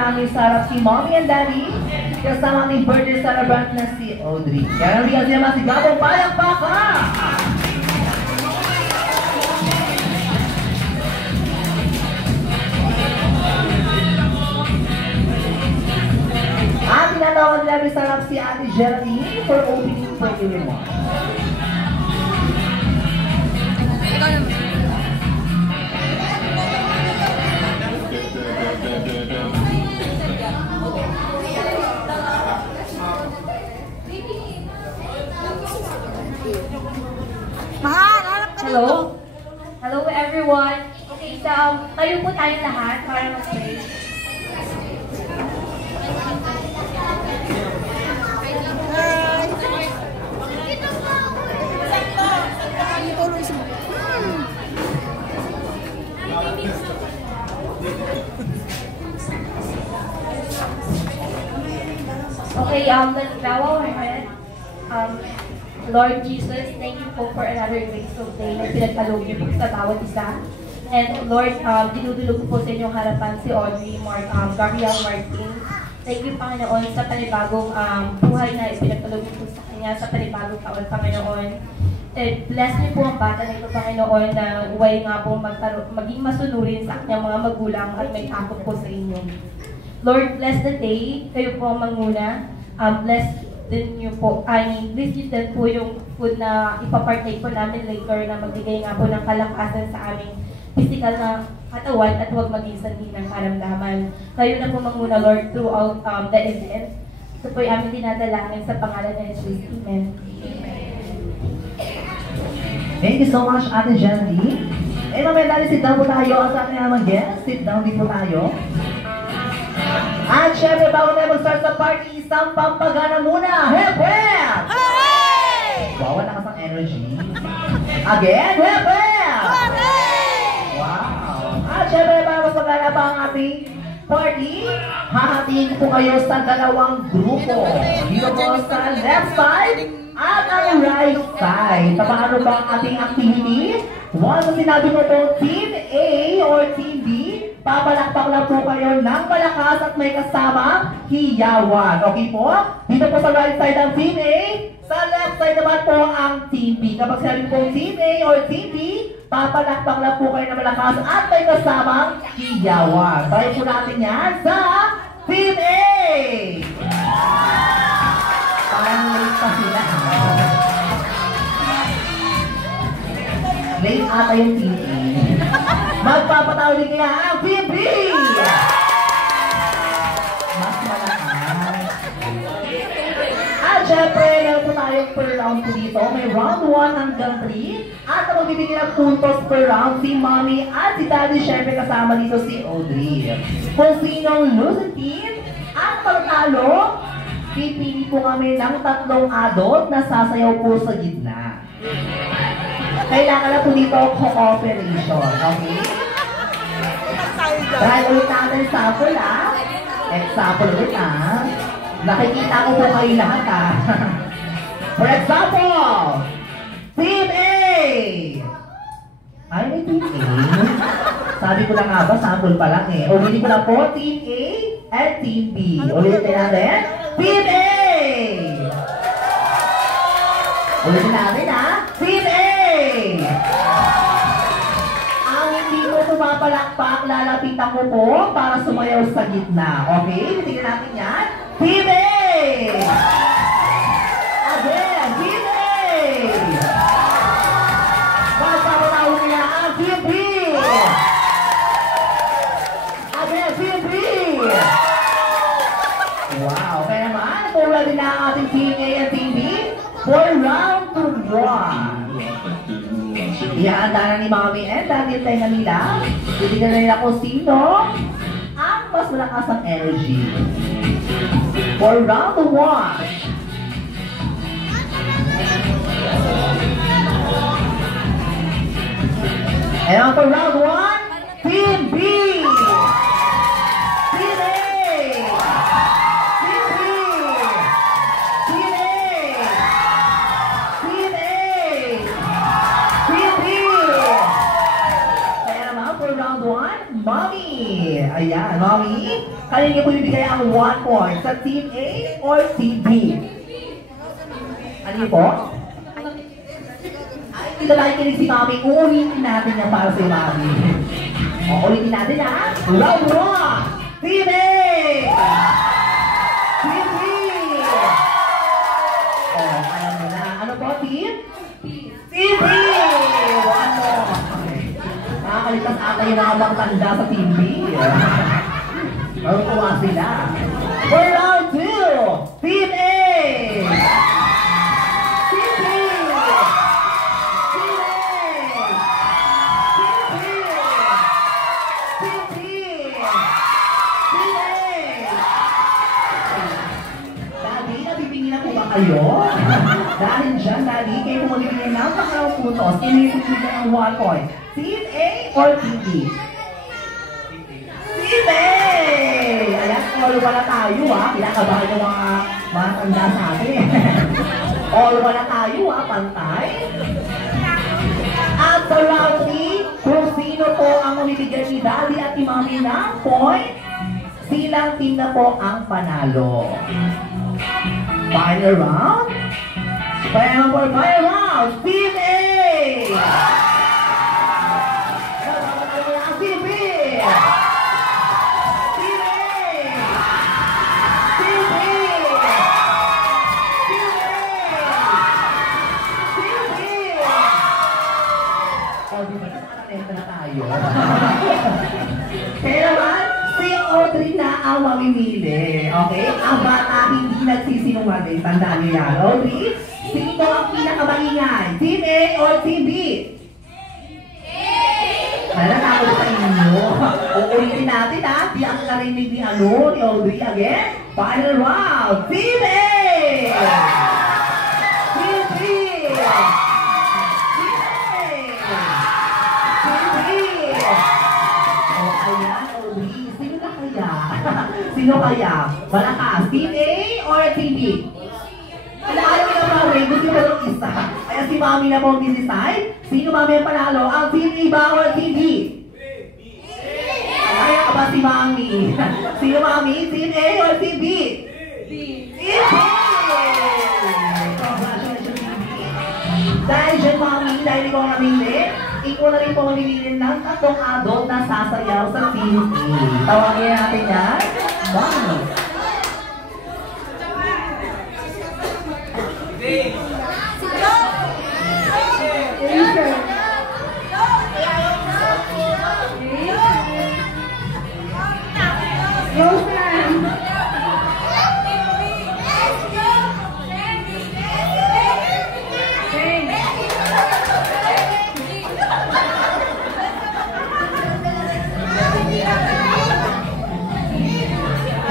Aming sarap si Mommy and Daddy, kasama aming birthday celebrant na si Audrey. Kaya nabigyan siya naman si Gabong Palakpaka! At tinatawagan nila aming sarap si Ate Geraldine for opening birthday remarks. Hello? Hello everyone. Okay, so tayo po tayong lahat para mag-pray. Okay, let's bow our head. Lord Jesus, thank you po for another graceful day na pinagkaloob niyo po sa bawat isa. And Lord, dinudulog po sa inyong harapan si Audrey, Gabriel Martin. Thank you, Panginoon, sa panibagong buhay na ipinagkaloob niyo po sa kanya sa panibagong taon, Panginoon. And bless niyo po ang bata na ito, Panginoon, na huwag nga po maging masunurin sa kanyang mga magulang at may takot po sa inyo. Lord, bless the day. Kayo po ang manguna. Bless din niyo po, please use din po yung food na ipapartake po namin later na magbigay nga po ng kalakasan sa aming physical na katawan at huwag maging sanhi ng karamdaman. Kayo na po manguna, Lord, throughout the event. Ito po yung aming dinadalangin sa pangalan ng Jesus. Amen. Thank you so much, Ate Jenny. Mamaya dali, sit down po tayo sa ating naman guest. Sit down din po tayo. At syempre, bago tayo mag-start sa party, isang pampagana muna! Hep, hep! Hey! Wow, wala kasang energy. Again, hep, hep! Wow! At syempre, bago magpagana pa ang ating party, hahatiin po kayo sa dalawang grupo. Dito po sa left side at ang right side. Paano ba ang ating activity? Once na sinabi mo po, Team A or Team B, papalakpak lang po kayo ng malakas at may kasama hiyawan. Okay po? Dito po sa right side ang Team A, sa left side naman po ang Team B. Kapag sinabi po Team A or Team B, papalakpak lang po kayo ng malakas at may kasamang hiyawan. Try po natin yan sa Team A! Parang late pa sila. Late ata yung Team A. Magpapataw din kaya ang Team B! Mas malakas. At syempre, meron po tayong per round po dito. May round 1 hanggang 3. At ang magbibigay ng puntos per round, si Mommy at si Daddy. Syempre kasama dito si Audrey. Kung sinong losing team at pagtalo, pipili po kami ng 3 adult na sasayaw po sa gitna. Kailangan na po dito cooperation, okay? Dahil ulit natin sample, example ulit, nakikita ko po kayo lahat, For example, Team A! Ay, may Team A? Sabi ko na nga ba, sample pa lang eh. Ulitin ko na po, Team A and Team B. Ulitin natin, Team A! Ulitin natin, Team A! Ang hindi mo pumapalakpak, lalapitan mo po para sumayaw sa gitna. Okay? Tingnan natin yan. Team A! Again, Team A! Pagkakataon niya ang Team B! Again, Team B! Wow! Kaya naman, tulad din na ang ating Team A at Team B for round to draw. Ihahanda na ni Mommy and Daddy tayo na nila. Titignan na nila kung sino ang mas malakas ang energy. For round 1. And for round 1, Team B! Team A! Team B! Team A! Team A! Team B! Kaya naman for round 1, Mommy! Ayan, Mommy. Kanina po ibigay ang 1 point sa Team A or Team B? Ano yun po? Ay, hindi na lang kinig si Mami. Uulitin natin yan para si Mami. O, ulitin natin ha. Round 1! Team A! Team B! O, alam mo na. Ano po, Team? Team B! One more. Nakakalitas ata yung mga bang tanda sa Team B. Marukuha sila. For round 2, Team A! Team B! Team A! Team B! Team B! Team A! Daddy, nabibingin na po ba kayo? Dahil dyan, Daddy, kayo kung magbibigay ng pakalawang putos, inibigyan ng 1 point. Team A or Team B? Team A! Ayan, all wala tayo ha. Pinakabahan yung mga tanda sa atin. All wala tayo ha, pantay. At sa round 3, kung sino po ang mamibigyan ni Daddy at ni Mami ng point, silang team na po ang panalo. Final round? Final round! Team A! Team B! Team A! Team B! Team A! Team B! O, di ba nakakalenta na tayo? Kaya naman, si Audrey na ang mamimili. Okay? Ang bata hindi nagsisinungaling. Tandaan niyo yan. Audrey, sino ang pinakamaingay? Team A or Team B? Natakot sa inyo. Uulitin natin ha. Di ang narinig ni Audrey again. Final round. Team A! Team B! Team A! Team B! O, ayan, Audrey. Sino na kaya? Sino kaya? Malakas. Team A or Team B? Alaala mo na mga way, gusto mo lang isa. Kaya si Mami na po decide. Sino Mami ang panalo? Ang Team A ba or Team B? Kaya ka ba si Mami? Sino Mami? Team A or Team B? Team B! Congratulations, Team B. Dahil dyan Mami, dahil ikaw namili, ikaw na rin po mamimili ng tatlong adult na sasayaw sa Team A. Tawagin natin yan. Wow!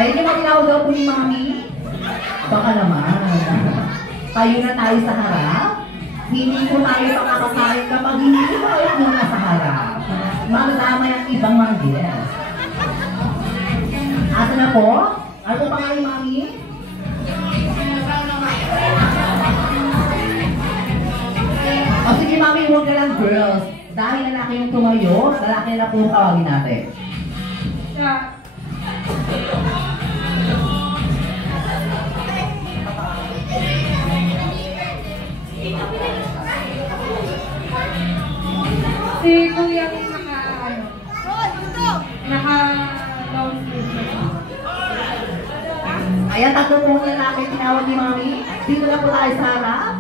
Ayun yung matinawag daw po ni Mami. Baka naman. Tayo na tayo sa harap. Hindi po tayo pakakasahin kapag hindi tayo muna sa harap. Magdamay ang ibang mga guests. Asa na po? Ano po pangalan ni Mami? O sige Mami, huwag ka lang girls. Dahil lalaki yung tumayo, lalaki na po yung tawagin natin. Si Kuya yung naka-long sleeve. Ayan, tatlo po na namin tinawag ni Mami. Dito na po tayo sa harap.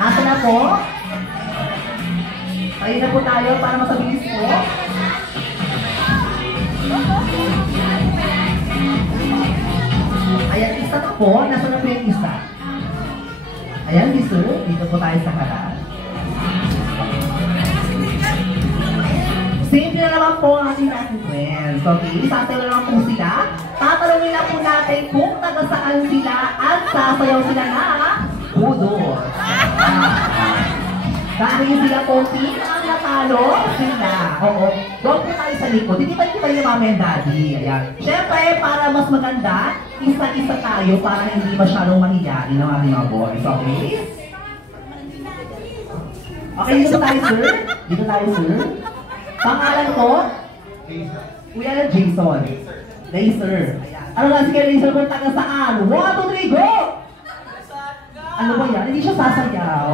Asa na po? Tayo na po tayo para masabilis po. Ayan, isa na po. Nasaan na po yung isa? Ayan, dito po tayo sa harap. Simple na naman po ang ating friends. Okay, sasayaw na lang po sila. Tatanungin lang po natin kung taga saan sila at sasayaw sila na budol. Dahil sila po ang natalo sila. Oo, doon po tayo sa likod. Hindi pa rin tayo Mami and Daddy. Ayan. Siyempre, para mas maganda, isa-isa tayo para hindi masyadong mahiyain ng ating mga boys. Okay? Okay, dito tayo, sir. Dito tayo, sir. Pangalan ko? Kuya lang Jason. Laser. Ano nga sige Laser kung taga saan? 1, 2, 3, go! Ano ba yan? Hindi siya sasayaw.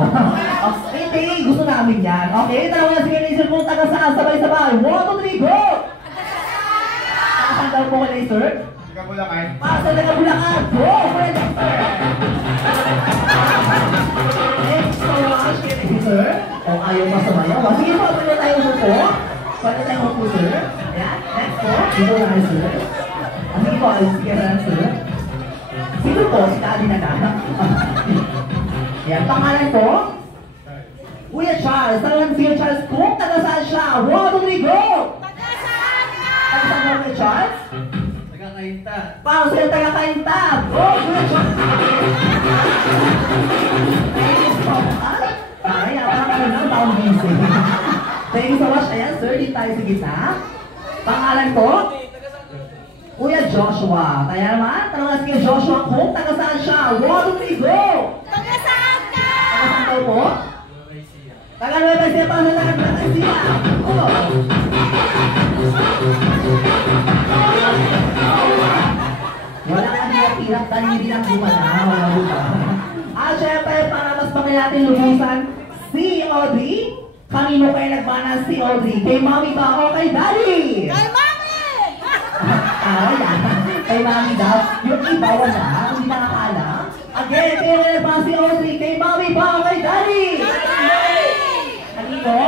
Hindi, gusto namin yan. Okay, tanaw nga sige Laser kung taga saan? Sabay-sabay. 1, 2, 3, go! Taga saan daw po ka Laser? Taga Bulacan. Sa taga Bulacan. Go! Kuya Laser! Next so much kay Laser. O ayaw pa sumayaw. Sige po, pwede tayo po. Pwede tayo po sir. Ayan, next po. Dito na kayo sir. Sige po, sige na sir. Sino po? Si Daddy na na. Ayan, pangalan po? Kuya Charles. Tangan si Kuya Charles kung taga saan siya. 1, 2, 3, go! Taga saan ka? Taga saan ka Kuya Charles? Taga Kainta. Paano sila taga Kainta? Go, Kuya Charles! Thank you so much. Ay, parang na, taong busy. Thank you so much. Ayan, sir, di tayo sa gitna. Pangalan ko? Kuya Joshua. Kaya naman, tanong natin kay Joshua kung taga saan siya. 1, 2, 3, go! Taga saan ka? Taga saan daw po? Taga Nueva Ecija. Paano taga Nueva Ecija? Go! Wala ka nila dahil hindi lang gumana. Wala ba? At syempre, para mas pangin natin lubusan, si Audrey. Kanino kayo nagbanas si Audrey? Kay Mami ba o kay Daddy? Kay Mami! Yan. Kay Mami daw. Yung iba wala, hindi nakakaalam. Again, kayo na nagbanas si Audrey? Kay Mami ba o kay Daddy? Kanino?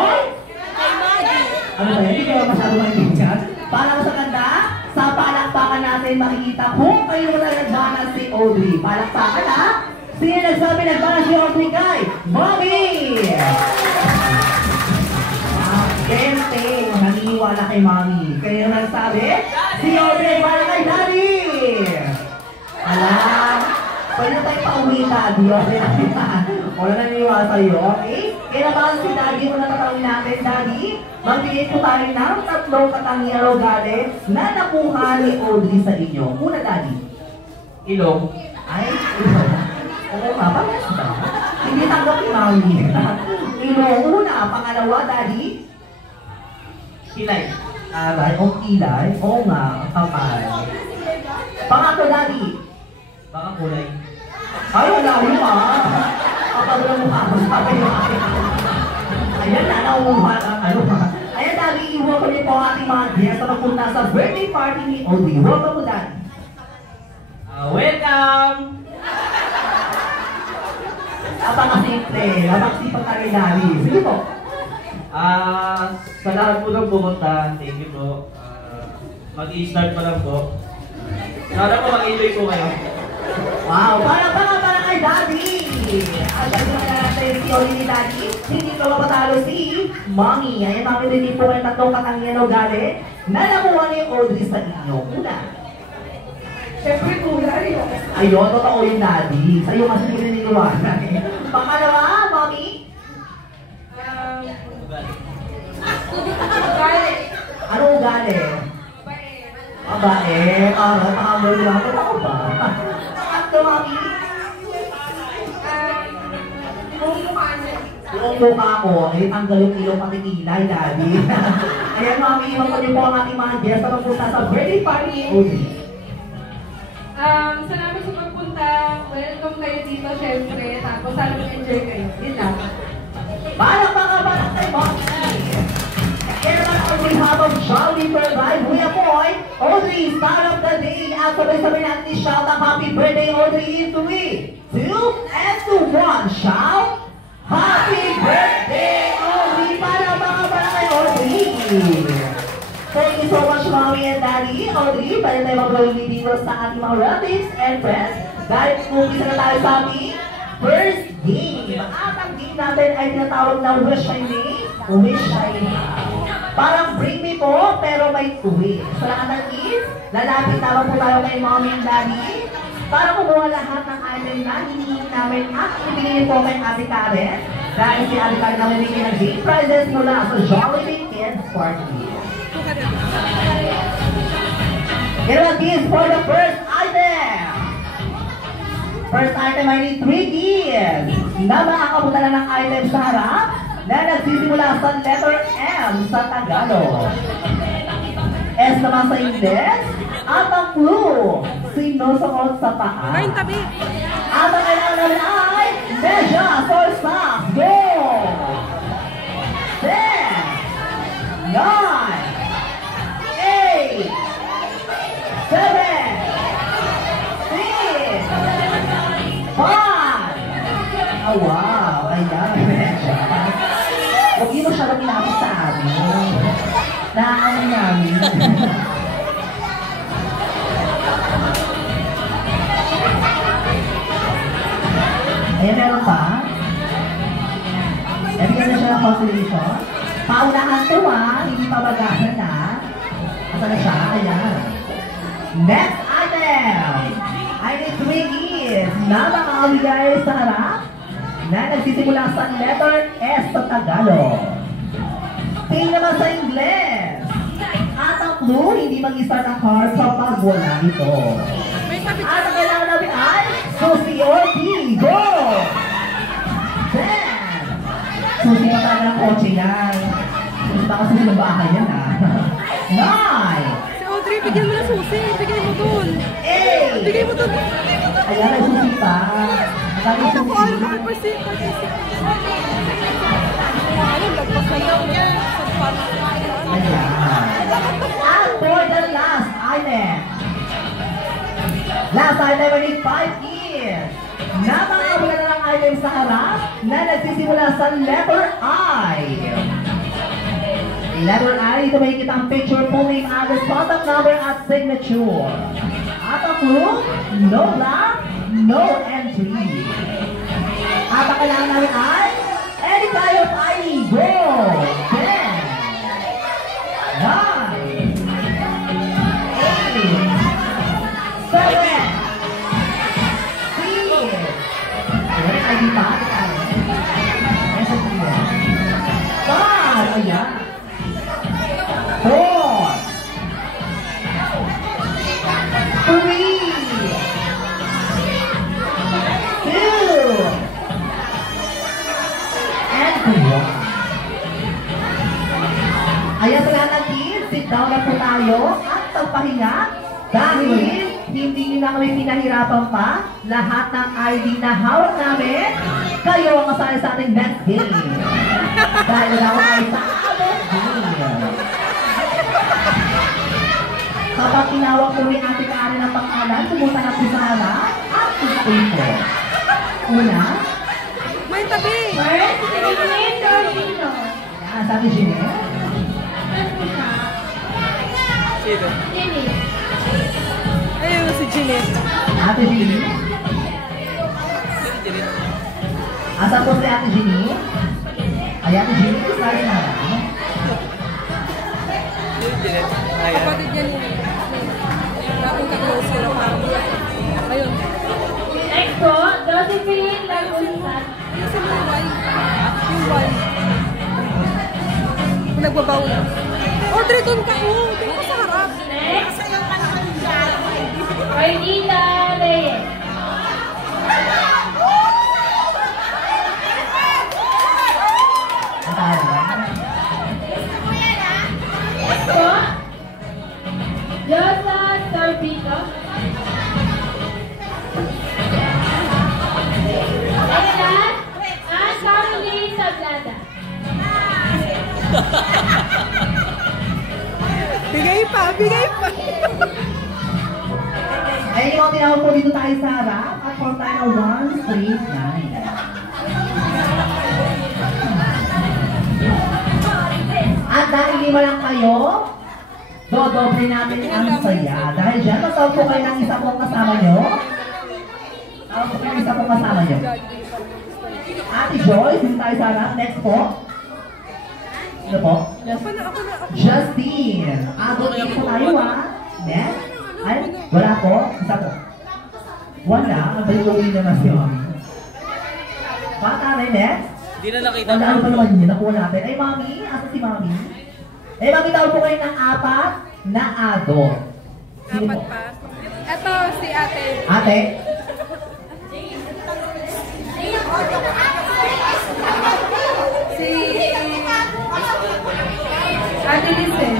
Kay Mami! Ano ba yan? Hindi kayo masyado maintindihan. Para sa ganda, sa palakpakan natin makikita kung kayo na nagbanas si Audrey. Palakpakan ha? Sino nagsabi nagbanas si Audrey kay Mami? Gente, naniniwala kay Mami. Kayo na nagsabi? Si Audrey para kay Daddy! Alam, pwede tayo pauwi Daddy. Wala naniniwala sa'yo, okay? Kaya naman si Daddy, kung natatawin natin, Daddy, magbigay po tayo ng 3 katangian o galit na nakuha ni Audrey sa inyo. Una, Daddy. Ilong. Ay, ilong. Oo nga, bakit ba? Hindi tanggap ni Mami. Ilong. Una, pangalawa, Daddy. Kilay. Aray, o kilay. Oo nga, kapal. Pangatlo, Daddy. Baka kulay. Ay, wala yun ha. Kapag wala mukha ko sabi nyo. Ayan na, naumuha ang ano ha. Ayan, Daddy, i-welcome niyo po ang ating mga guests na magpunta sa birthday party ni Audrey. Welcome po, Daddy. Welcome! Napakasimple. Napakasipag kami, Daddy. Sige po. Sa lahat po ng pumunta, thank you po. Mag-i-start pa lang po. Sana po mag-enjoy po kayo. Wow! Para kay Daddy! At sabi na natin si Oli ni Daddy, hindi ko mapatalo si Mommy. Ayan, Mommy, din po kayo 3 katangian o galit na nakuha ni Audrey sa inyo. Una. Siyempre, kulay. Ayun, totoo yung Daddy. Sa'yo kasi hindi naniniwala. Pangalawa, Mommy? Ano ugali? Babae. Pakamol lang. Ano ba? Pangatlo, Mami? Yung mukha ko, eh, tanggal yung ilong pati kilay, Daddy. Ayan, Mami, iwan niyo po ang ating mga guests na magpunta sa birthday party. Salamat sa pagpunta. Welcome kayo dito, syempre. Tapos sana mag-enjoy kayo. Yun lang. Balak tayo, Mami. Kaya naman on behalf of Jolly for Life, Kuya Boy, Audrey, start of the day. At sabay-sabay natin i-shout ang happy birthday, Audrey, in 3, 2, and 1. Shout! Happy birthday, Audrey! Para kay Audrey! Thank you so much, Mommy and Daddy. Audrey, pwede tayo mag-gawin dito sa ating mga relatives and friends. Dahil umpisa na tayo sa ating first game. At ang game natin ay tinatawag na Wish I May, Wish I Have. Parang bring me po, pero may twist. Sa lahat ng kids, lalapit naman po tayo kay Mommy and Daddy para kumuha lahat ng item na hinihingi namin at ibigay po kay Ate Karen. Dahil si Ate Karen naman bigay ng game prizes mula sa Jollibee Kids Party. Here are kids for the first item. First item, I need 3 kids na makakapunta na ng item sa harap na nagsisimula sa letter M sa Tagalog. S naman sa Ingles. At ang clue, sinusuot sa paa. At ang kailangan namin ay medyas or socks. Go! 10, 9, 8, 7, 6, 5. Oh, wow! Ayan, medyas. Huwag yun masyadong inapos sa amin. Naamin namin. Ayan, meron pa. Nabigyan na siya ng consolation. Paunahan to hindi pa bagahan na. Asa na siya? Ayan. Next item. Item 3 is na makakabigay sa harap na nagsisimula sa letter S sa Tagalog. Tingin naman sa Ingles. At ang clue, hindi mag-isa ng heart kapag wala ito. At ang kailangan namin ay Susi or P. Go! 10. Susi pa talaga ng kotse yan. Susi pa kasi ng bahay yan 9. Si Audrey, bigyan mo na susi. Bigay mo dun. 8. Bigay mo dun. Ayan, ay susi pa. Dami Ako, susi. ano ka participate? Ano, lagpas na lang yan. Ayan. And for the last item. Last item, I need 5 years. Napakabula na lang item sa harap na nagsisimula sa letter I. Letter I, ito may kita ang picture, full name, address, contact number, at signature. At ang clue, no blank, no entry. At ang kailangan namin ay any kind of ID. Go! 10, 9, 8, 7, 6. Ayan, ID pa. Ayan sa tiyan. 5. Ayan. 4, 3, 2, and 1. Ayan sa lahat ng kids, sit down na po tayo at magpahinga dahil hindi nyo na kami pinahirapan pa. Lahat ng ID na hawak namin, kayo ang kasali sa ating next game. Dahil na ako ay sa ating game. Kapag tinawag po rin ating kaari ng pangalan, pumunta na po sa harap at ituloy po. Una. May tabi. First, Jeanette Torvino. Yan, sabi Jeanette. Jeanette. Ayun si Jeanette. Ate Jeanette. Asa po si Ate Jeanette? Ay, Ate Jeanette, sorry na. Kapatid yan yun. Dating ka-close ko lang parang ayun. Next po, Josephine Lagunsan. Yung sa mga Y. Yung Y. Nagbabaw na. Audrey, doon ka. Oo, doon ka sa harap. Next, Ardita Reyes. Next po, Yosa Sorbito. Ayan, at Caroline Sablada. Bigay pa, bigay pa. Ayun yung mga tinawag po dito tayo sa harap at for tayo 1, 3, 9. At dahil lima lang kayo, dodobre natin ang saya. Dahil dyan, matawag po kayo ng isa pong kasama nyo. Tawag po kayo ng isa pong kasama nyo. Ate Joyce, dito tayo sa harap. Next po. Ano po? Ako na. Justine. Agot din po tayo Next. Ay, wala po. Isa po. Wala. Nabayuwi naman si Mami. Bata na next. Hindi na nakita Wala ano pa naman yun. Nakuha natin. Ay, Mami. Asa si Mami? Ay, Mami, tawag po kayo ng 4 na adult. Sino po? Dapat pa. Ito si ate. Ate? Si Ate Listen.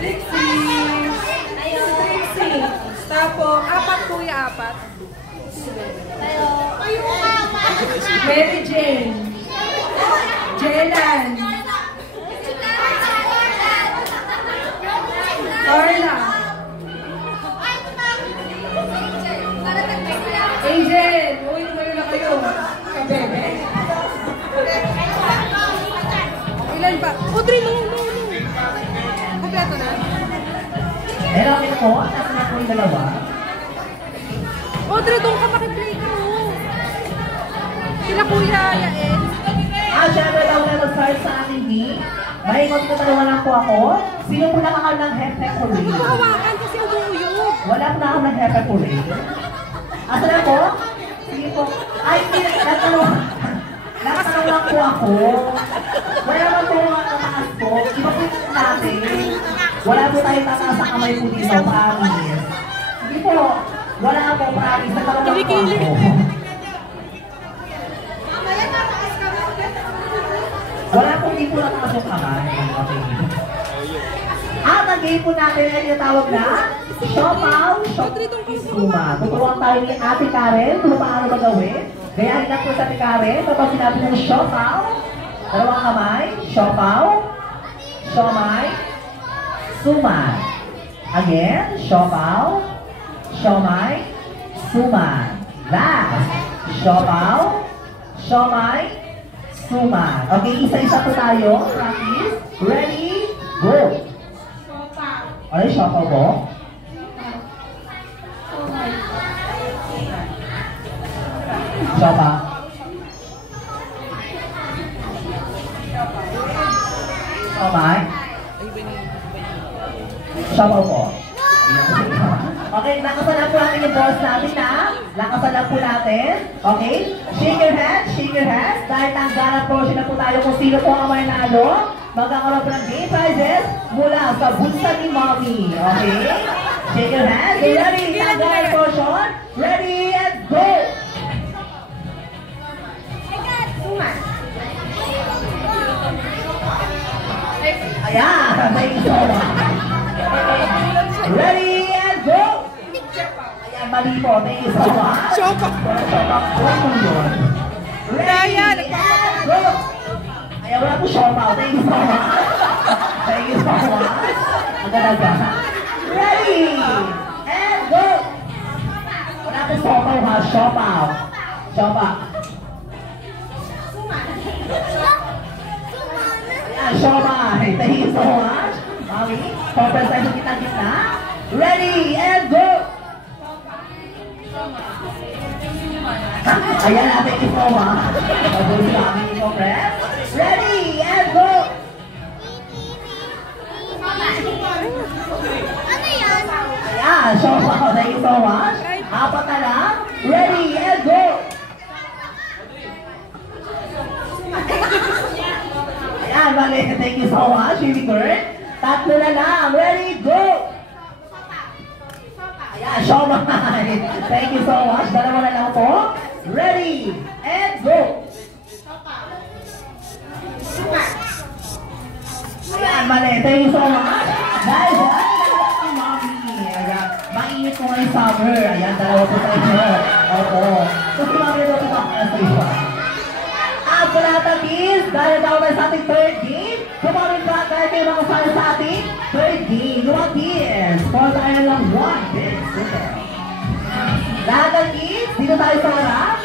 Trixie. Tapos, apat kuya, apat. Mary Jane. Jelan. Carla. Angel. Uy, tumayo na kayo. Kabebe. Ilan pa? Audrey, no. Kompleto na. Pero kami po, nasa na po yung dalawa. Audrey, doon ka makiplay ka, no. Sila kuya, Yael. Syempre daw na mag-start sa ating week. Mahingot ko tanungan lang po ako. Sino po nakakal ng hepe puri? Hawakan kasi umuyog. Wala po nakakal ng hepe puri. Asa na po? Sige po. Ay, hindi. Nakatanong lang po ako. Wala naman po mga kataas po. Iba po yung natin. Wala po tayong tataas sa kamay po dito. Promise. Sige po. Wala po. Promise. Nagtanong lang po ako. Wala pong hindi po nataas yung kamay. Okay. At ang game po natin ay tinatawag na Siopaw, Isuma. Tuturuan tayo ni Ate Karen kung paano ba gawin. Gayahin lang po sa Ate Karen. Kapag sinabi ng Siopaw, dalawang kamay, Siopaw, Siomay, Suman. Again, Siopaw, Siomay, Suman. Last, Siopaw, Siomay, Suman. Okay, isa-isa po tayo. Practice. Ready? Go! Ano yung siopaw po? Siopaw. Siomay. Siopaw po. Okay, lakasan lang po natin yung balls natin ha. Lakasan lang po natin. Okay? Shake your hands, shake your hands. Dahil tanggalan portion na po tayo kung sino po ang mananalo. Magkakaroon po ng game prizes mula sa bulsa ni Mommy. Okay? Shake your hands. Ready? Tanggalan portion. Ready and go! Ayan! Thank you so much. Ready and go! Ayan, mali po. Thank you so much. Siopaw. Ready and go! Ayan, wala po siopaw. Thank you so much. Thank you so much. Ang ganda. Ready and go! Wala po siopaw ha. Siopaw. Siopaw. Ayan, siomay. Thank you so much. Mami, conference tayo sa kita-kita. Ready and go! Ayan natin yung Toma. Pag-uwi sa aming conference. Ready and go! Ayan, Shoma. Thank you so much. Apat na lang. Ready and go! Ayan, mali. Thank you so much, baby girl. Tatlo na lang. Ready, go! Ayan, Siomay. Thank you so much. Dalawa na lang po. Ready, and go! Ayan, mali. Thank you so much. Dahil dalawa si Mommy. Ayan, mainit po ngayon summer. Ayan, dalawa po sa inyo. Opo. So, si Mommy ito po sa iba. At sa lahat ng kids, dahil daw tayo sa ating third game, kumamit pa dahil kayo mga kasali sa ating third game. Mga kids, for tayo lang one big super. Lahat ng kids, dito tayo sa harap.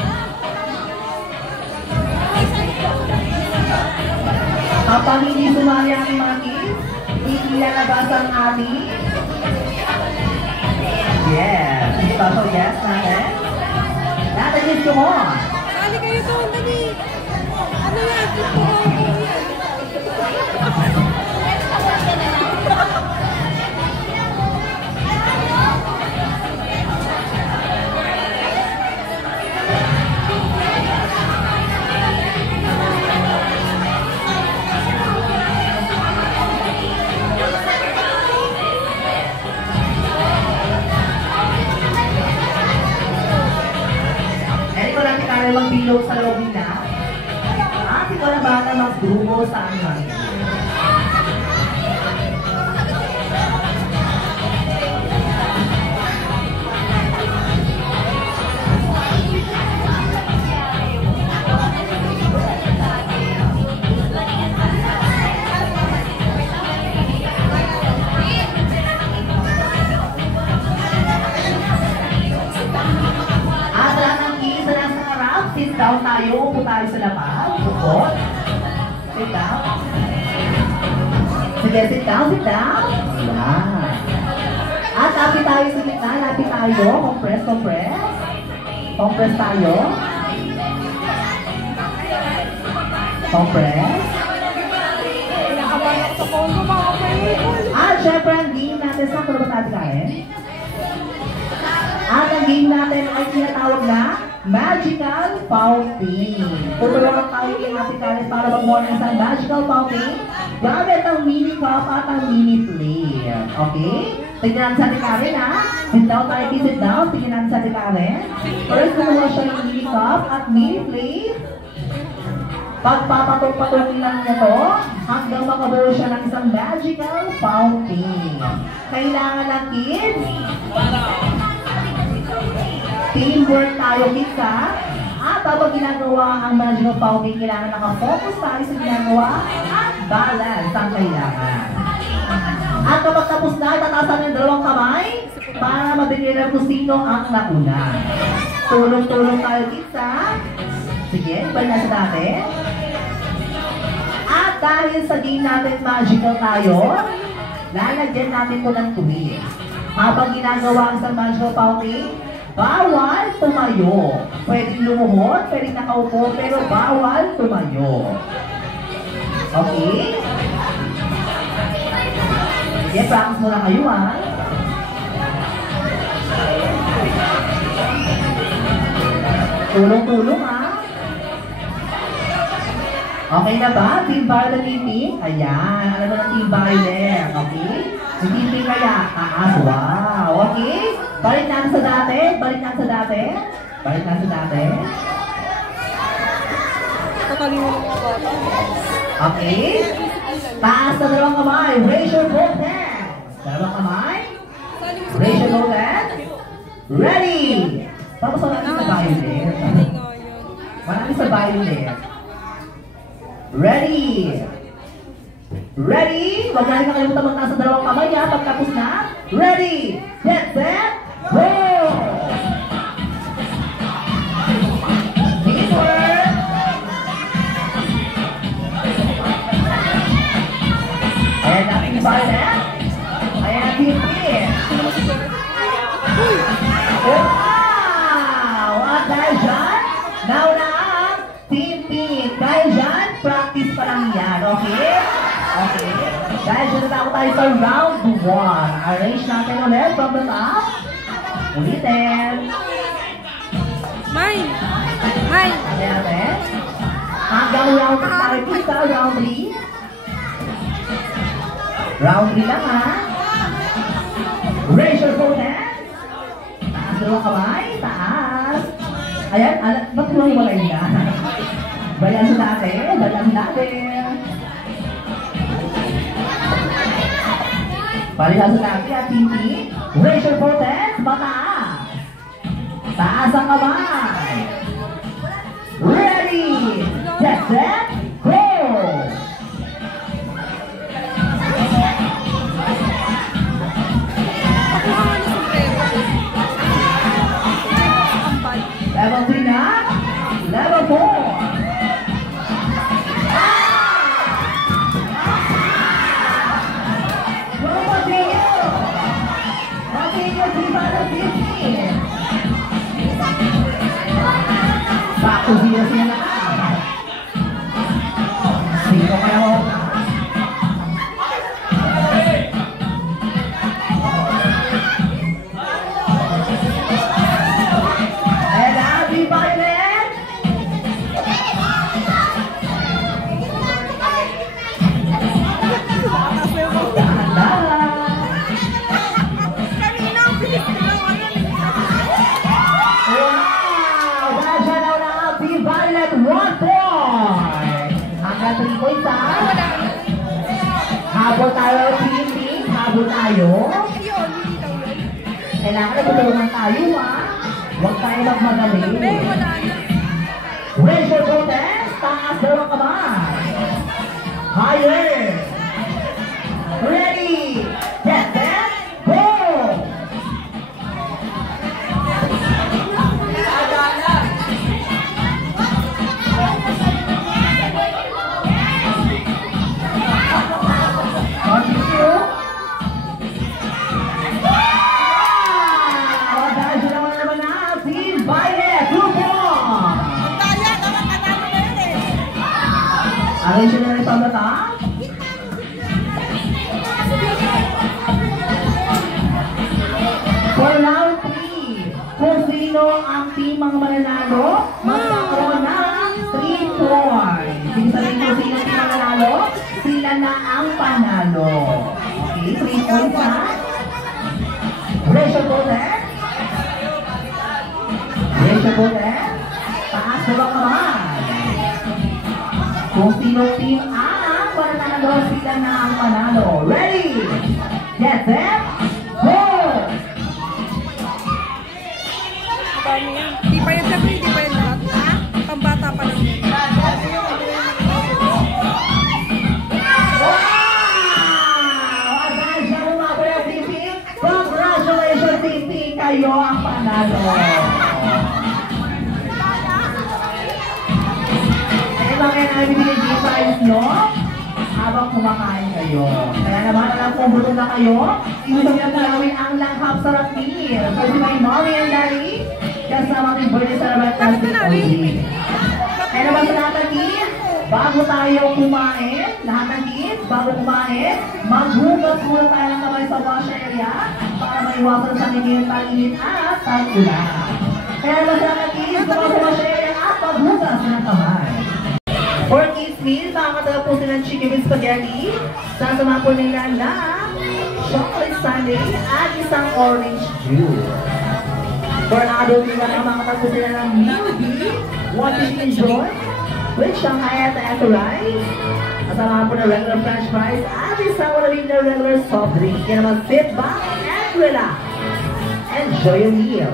Kapag hindi sumali ang ating mga kids, ilalabas ang ating yes, special guest natin. Lahat ng kids, come on. Sali kayo doon, dali. Ano yan? Hindi ko lang palogin na. At ikaw na ba na mag-grupo sa amin? Sit down tayo, upo tayo sa labas. Upo. Sit down. Sige, sit down, sit down. Yan. At lapit tayo sa gitna, lapit tayo. Compress, compress. Compress tayo. Compress. Nakabayak sa Congo, mga pwede. At syempre, ang game natin, saan ko na ba tayo kain? At ang game natin ay tinatawag na Magical Fountain. Tutulungan tayo kay Ate Karen para mag-morning sa Magical Fountain gamit ang mini cup at ang mini plate. Okay? Tignan natin sa Ate Karen, ha? Sit down tayo, sit down. Tignan natin sa Ate Karen. First, kumuha siya ng mini cup at mini plate. Pagpapatong-patong lang niya to hanggang makabuo siya ng isang Magical Fountain. Kailangan ng kids. Teamwork tayo, kids, ha? At habang ginagawa ang Magical Fountain, kailangan nakafocus tayo sa ginagawa at balance ang kailangan. At kapag tapos na, itatasan ng dalawang kamay para mabigyan kung sino ang nauna. Tulong-tulong tayo, kids, ha? Sige, balik na sa dati. At dahil sa game natin magical tayo, lalagyan natin ito ng tuwid. Habang ginagawa ang isang Magical Fountain, bawal tumayo. Pwedeng lumuhod, pwedeng nakaupo, pero bawal tumayo. Okay? Sige, practice muna kayo, ha? Tulong-tulong, ha? Okay na ba? Team Violet, Team Pink? Ayan. Alam mo ng Team Violet. Okay? Yung Team Pink kaya? Taas. Wow. Okay? Balik natin sa dati. Balik natin sa dati. Balik natin sa dati. Kakalino ng mga bata. Okay? Taas na dalawang kamay. Raise your both hands. Dalawang kamay. Raise your both hands. Ready! Tapos wala natin sa Violet. Wala natin sa Violet. Ready! Ready? Huwag natin nakalimutan magtaas sa dalawang kamay, ha? Pagtapos na. Ready! Get set! Go! Teamwork! Ayan natin yung Violet. Ayan ang Team Pink. Wow! At dahil dyan, nauna ang Team Pink. Dahil dyan, practice pa lang yan, okay? Okay. Dahil dyan na tayo sa round 1. Arrange natin ulit from the top. Ulitin. Mine! Mine! Ayan. Hanggang round 3 tayo dito, round 3. Round 3 lang, ha? Raise your both hands. Taas dalawang kamay. Taas. Ayan, ba't huwalay na? Bayan sa dati. Bayan sa dati. Bayan sa dati at hindi. Raise your both hands. Mataas. Taas ang kamay. Ready. Get set. Go. Level 3 na. Level 4. Back to 0 sila na. Sino kaya mo? And happy Violet! and 1 point. Hanggang 3 points ha. Habol tayo, Team Pink. Habol tayo. Kailangan na tutulungan tayo ha. Huwag tayo magmadali. Raise your protest. Taas daw ang kamay. Higher. Ready. Get set. Go. Continue. Dahil naman na Team Violet. 2 points. Akin sila rin pamata. For round 3, kung sino ang team ang mananalo, magkakaroon ng 3 points. Ibig sabihin kung sino ang team ang mananalo, sila na ang panalo. Okay, 3 points ha. Raise your protest. Raise your protest. Taas na ba kamay? Kung sino team ang mananalo, sila na ang panalo. Ready? Get set? Go! Di pa yan sabi, di pa yan lahat. Pambata pa lang. Wow! At dahil siya umabot ang Team Pink, congratulations Team Pink! Kayo ang panalo! Ito kaya namin binigay gift nyo habang kumakain kayo. Kaya naman alam kung buto na kayo, inutom na namin ang langhap sarap meal. So si my mommy and daddy, kasama aking birthday celebrant ng Team Oldie. Kaya naman sa lahat ng team, bago tayo kumain, lahat ng team, bago kumain, maghugas muna tayo ng kamay sa wash area para maiwasan sa init at tag-ulan. Kaya naman sa lahat ng team, sa wash area at maghugas ng kamay. For kids meal, makakatagal po sila ng chicken with spaghetti. Sasama po nila na chocolate sundae at isang orange juice. For adult meal, makakatagal po sila ng meal beef, one chicken joint, with Shanghai at rice. Kasama po na regular french fries at isang walawin na regular soft drink. Kaya naman sit back and relax. Enjoy your meal.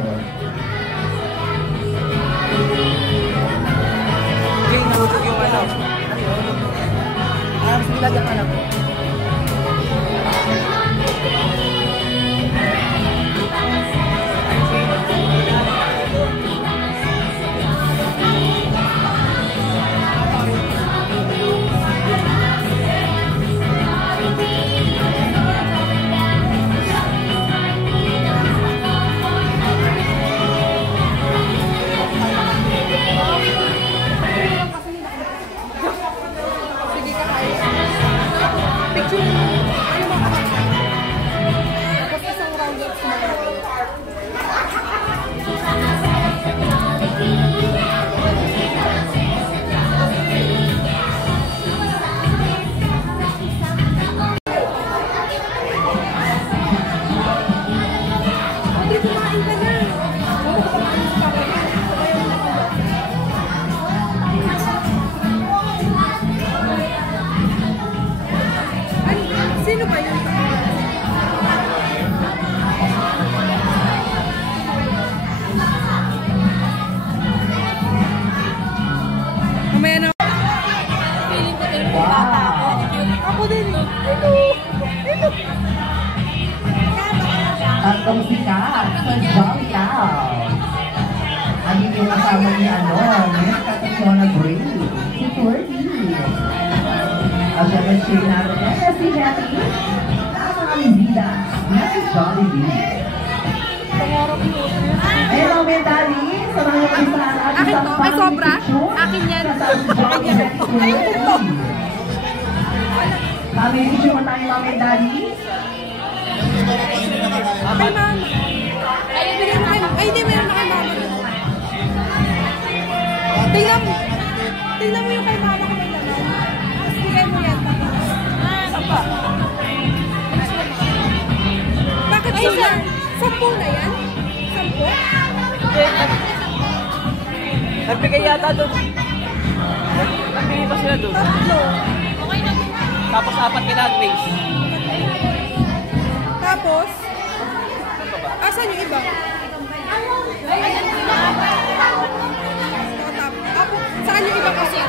Nahulog yung ano. Mas nilagyan ka na po. Sino ba yun? Mamaya na. Feeling ko din yung bata ako. Ako din. At ang sikat sa Jolly Cow. Ang yung kasama ni Miss Katrina Gray. Si Ferdy. At syempre share natin si Hattie. Ang mga bida na si Jollibee. Ayun ang medali sa mga kaisahan. Akin to? Ay, sobra? Akin yan. Ay, ito. Kami issue mo tayo mga medali. Kay mama. Ay, hindi, meron na kay mama. Tingnan mo. Tingnan mo yung kay mama ko may laman. Tapos bigay mo yan. Sapa. Bakit sila? 10 na yan? 10? Nagbigay yata doon. pa sila doon. Tatlo. Tapos 4 kila Grace. Tapos, asan yung iba? Saan yung iba kasi?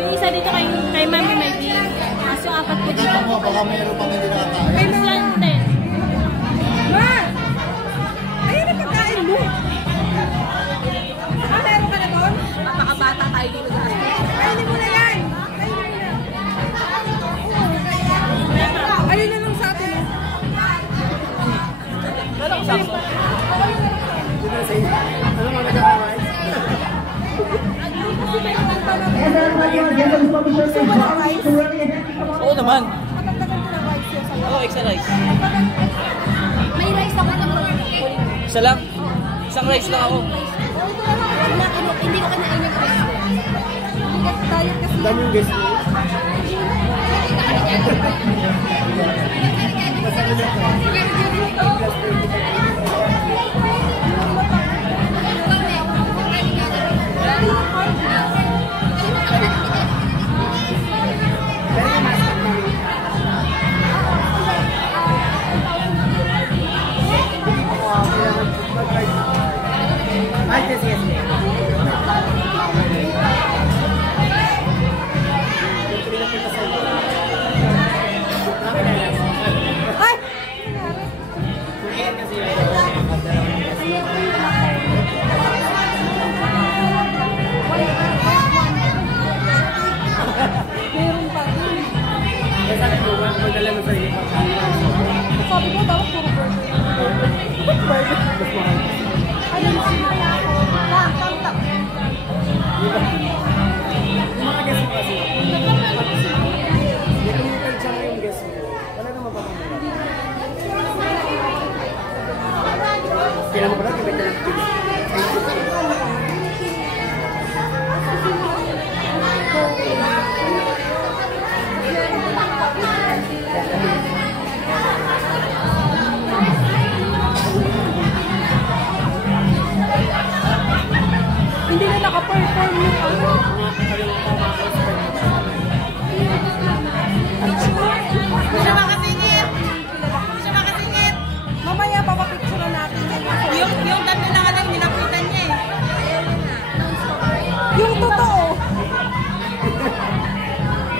Yung isa dito kay Mami may big. Kaso 4 po dito. Baka mayroon pang hindi nakakain. Kay Mami. Yan din. Ma! Ayun ang pagkain mo. Meron ka na doon? Napakabata tayo dito guys. Kainin mo na yan. Kainin mo na. Ayun na lang sa atin. Anong sakso? Ano mga nagkakaroon? And then, what you get the information from Johnny to really happy. Come on. Oo naman. Matagtagan ko na rice yun sa'yo. Oo, extra rice. May rice ako ng Isa lang. Isang rice lang ako. hindi ko kanain yung rice. Bigat diet kasi. Dami yung guest mo. Ay, yes, yes. Ay! Meron pa din. Sabi ko, dapat puro burger. Burger. Ano yung sinaya ko? Tap. Yung mga guest mo kasi. Hindi kumitan siya na yung guest mo. Wala naman pa kami. Kailan mo pala, kibig ka lang kibig. Hindi na naka-perform yung ano. Siya makasingit! Siya makasingit! Mamaya papapicture natin. Yung tatlo na nga lang nilapitan niya eh. Yung totoo.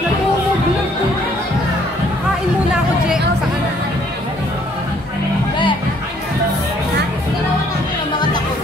Nagumog lang. Kain muna ako, J.O. Sa ano? Be. Ha? Dalawa namin ang mga takot.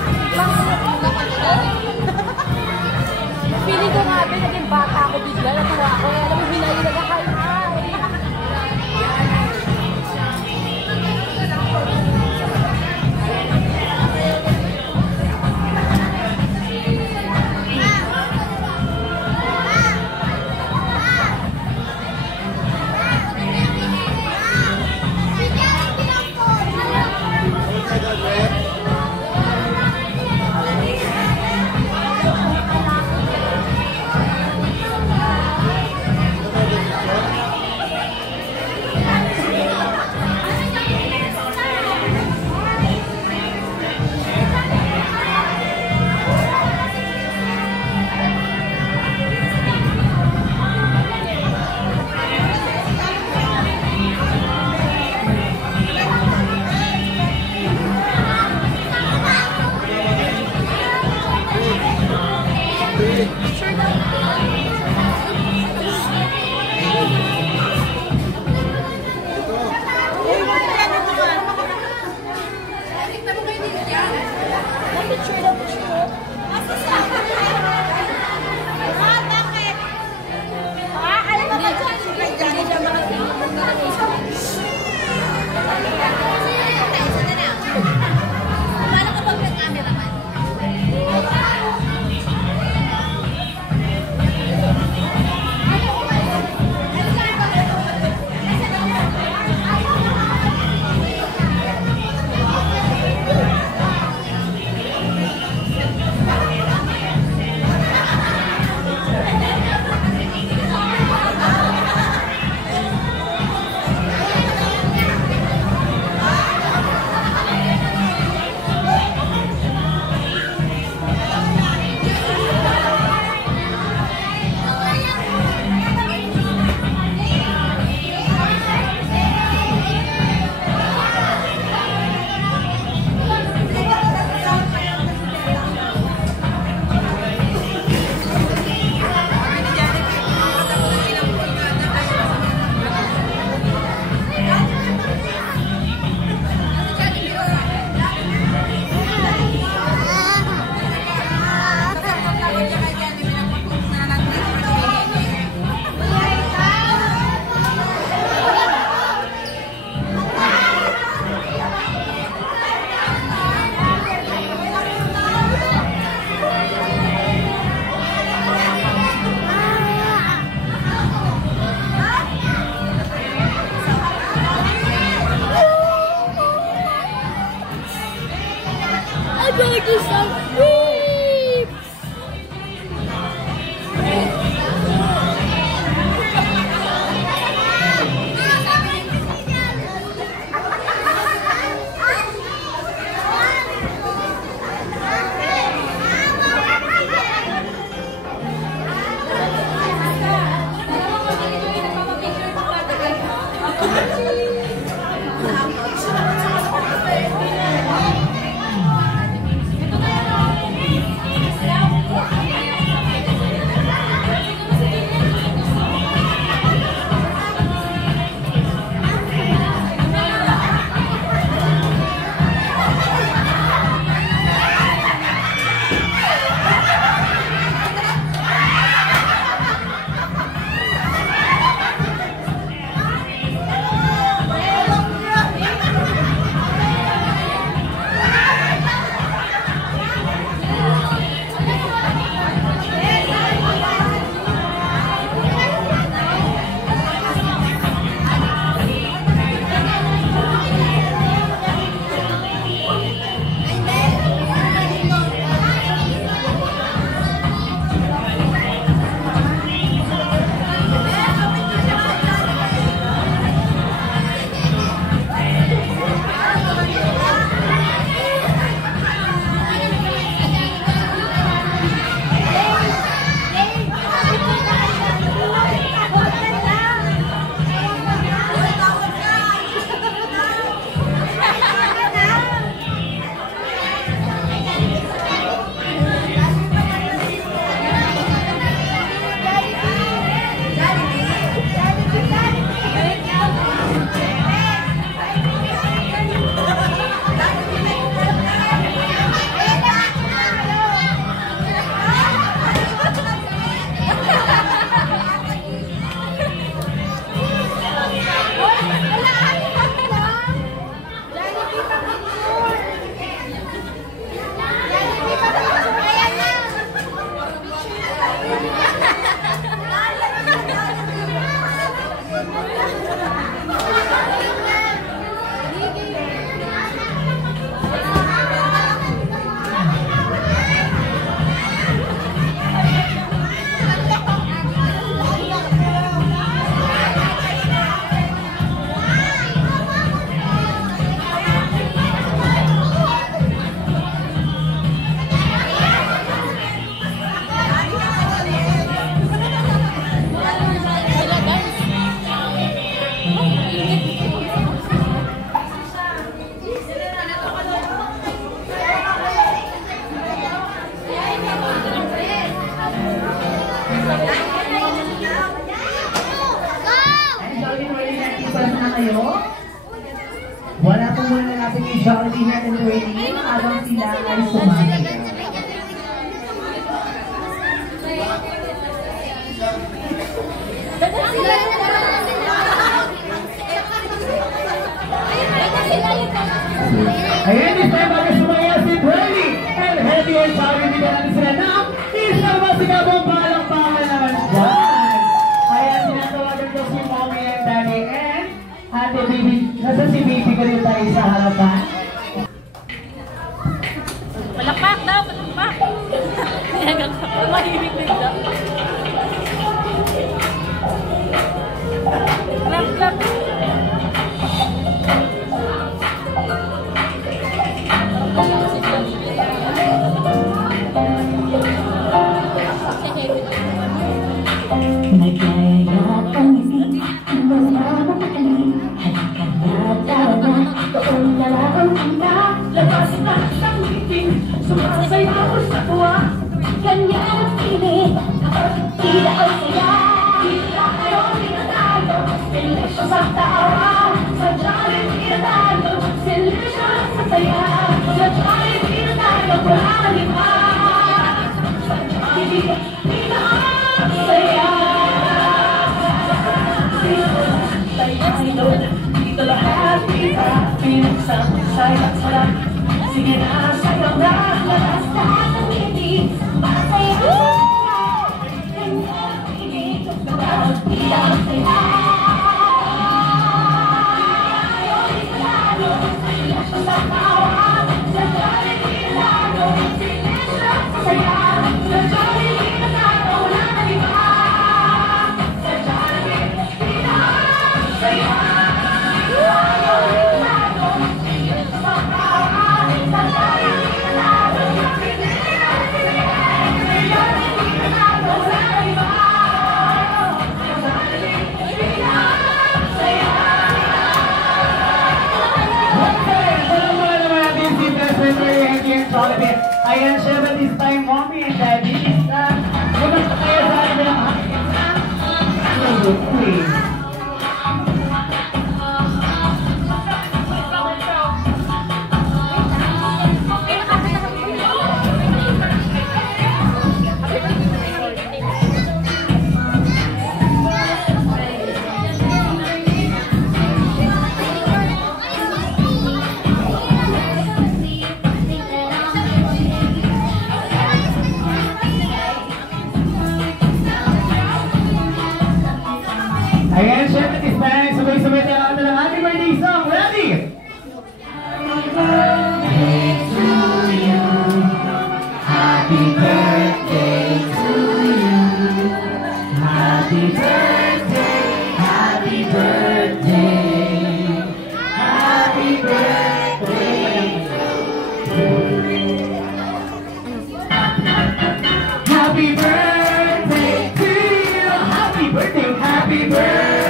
is a whip! Wala pong muna natin yung Jollibee natin training habang sila ay sumasayaw. Ayan, this time bago sumaya si Brady and Heavy and Power, hindi na natin sila na isang masigabong palakpakan naman dyan. Ayan, sinatawagan ko si Mommy and Daddy and Ate Baby. Nasa si Baby ko rin tayo sa harapan. Palakpak daw, palakpak! Mahimik din daw. Clap, clap! Sumasay ako sa tuwa, kanya ang pilit. Tila ang saya, tila kayo tinatago. Silisyo sa tawa, sa Jollibee tinatago. Silisyo sa saya, sa Jollibee tinatago. Kurali pa, sa Jollibee tinatago. Saya, dito lahat kita, pinagsasaya at sarap. Sige na, sayaw na, lakas lahat ng sabi. Ayan, syempre this time, mommy and daddy. Kumusta kayo sa atin ng Ayan, syempre this time, sabay-sabay tayo ang ng happy birthday song. Ready? Happy birthday to you. Happy birthday to you. Happy birthday, happy birthday. Happy birthday. Happy birthday to you. Happy birthday, happy birthday.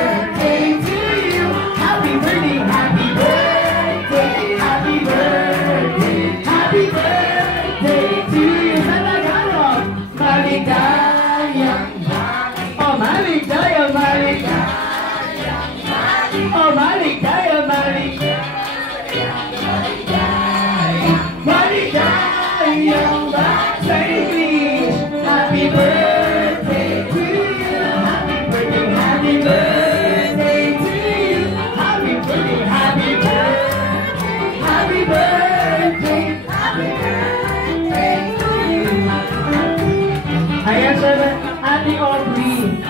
Ate Aubrey.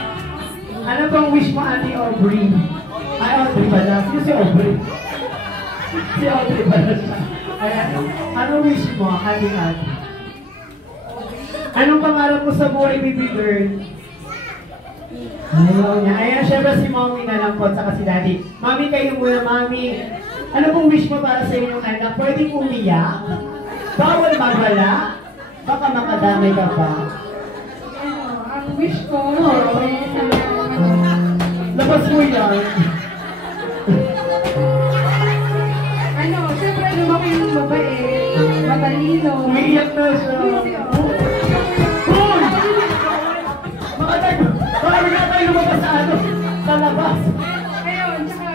Ano bang wish mo, Ate Aubrey? Ay, Aubrey pala. Sino si Aubrey? Si Aubrey pala siya. Ayan. Anong wish mo, Ate Ate? Anong pangarap mo sa buhay, baby girl? Ayaw niya. Ayan, syempre si Mommy na lang po, saka si Daddy. Mommy, kayo muna, Mommy. Ano pong wish mo para sa inyong anak? Pwedeng umiyak? Bawal magwala? Baka makadamay ka pa. Ang wish ko, labas mo yan. syempre lumaki yung babae, matalino. Umiiyak na siya. Hoy! Marami na tayo lumabas sa labas. Ayun, tsaka,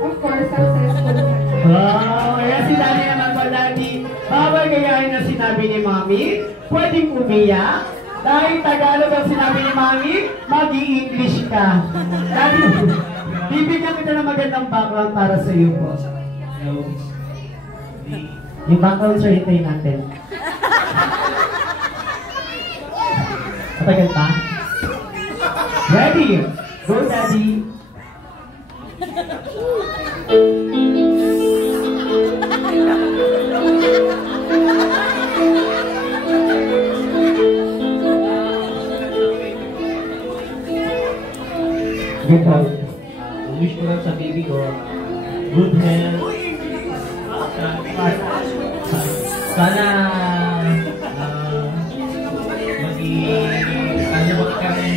of course, successful. Wow, kaya sinabi naman ba, Daddy, bawal gayahin na sinabi ni Mami, pwedeng umiyak. Dahil Tagalog ang sinabi ni Mami, mag-i-English ka. Daddy, bibigyan kita ng magandang background para sa iyo po. Yung background, sir, hintayin natin. Matagal pa? Ready? Go, Daddy! Good health. Wish ko lang sa baby ko, good health. Sana maging kami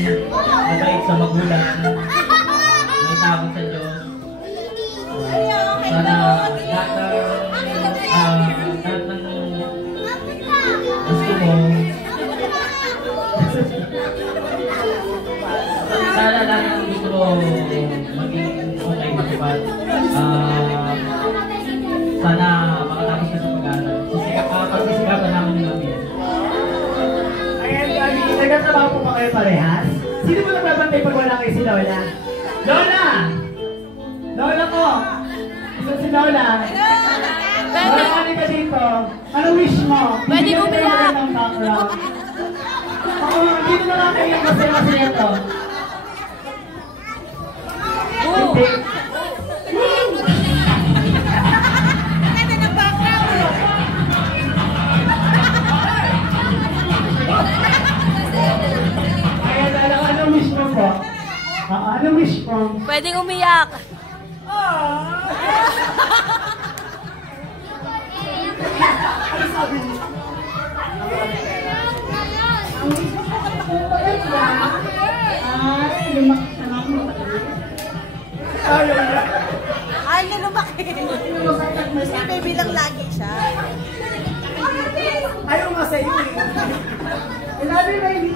mabait sa magulang, may takot sa Diyos. Sana lahat ng gusto mo, sana lahat ng gusto mo maging okay, matupad. Sana makatapos ka sa pag-aaral. Pagsisikapan namin ni Mami. Ayan, Daddy, nagtatrabaho po ba kayo parehas? Sino mo nagbabantay pag wala kayo si Lola? Lola! Lola ko! Isa si Lola. Lola, kami ka dito. Ano wish mo? Pwede umiyak. Ako, dito na lang kayo masaya-masaya to. Hindi. Ano wish mo po? Ano wish mo? Pwedeng umiyak. Ano sabi niyo? Ang wish ko po kapag lumaki sa mga Ayaw niya. Ay, lumaki. Si baby lang lagi siya. Another baby.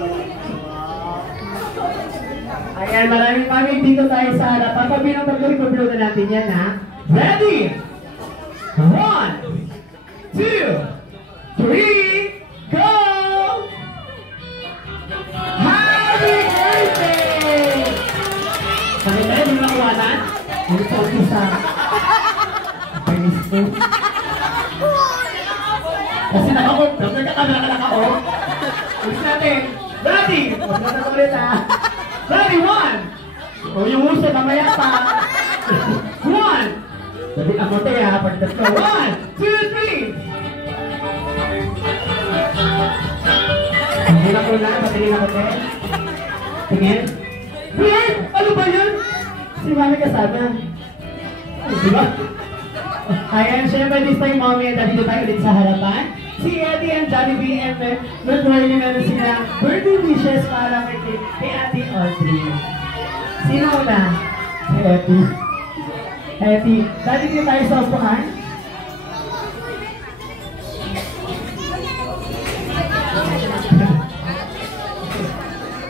Ayan, maraming dito tayo sa harap. Papabilang pagkawin, pabilang na natin yan, ha? Ready? 1, 2, 3, go! Happy birthday! Sabi tayo, hindi makawanan? Hindi po isa. Kasi naka-off. Dapat ka naka-off. Ulit natin. Ready? Huwag na ulit, ha? Ready, 1! O yung uso, mamaya pa. 1! Sabi ako tayo, ha? Pagdas ko. 1, 2, 3! Tingin ako na, patingin ako tayo. Tingin. Tingin! Ano ba yun? Si Mami kasama. Diba? Ayan, syempre this time, Mommy, at dito tayo ulit sa harapan. Si Eddie and Jollibee and Notoy na meron silang birthday wishes para kay Ate Audrey. Sino una? Si Eddie. Eddie, dati dito tayo sa upuan.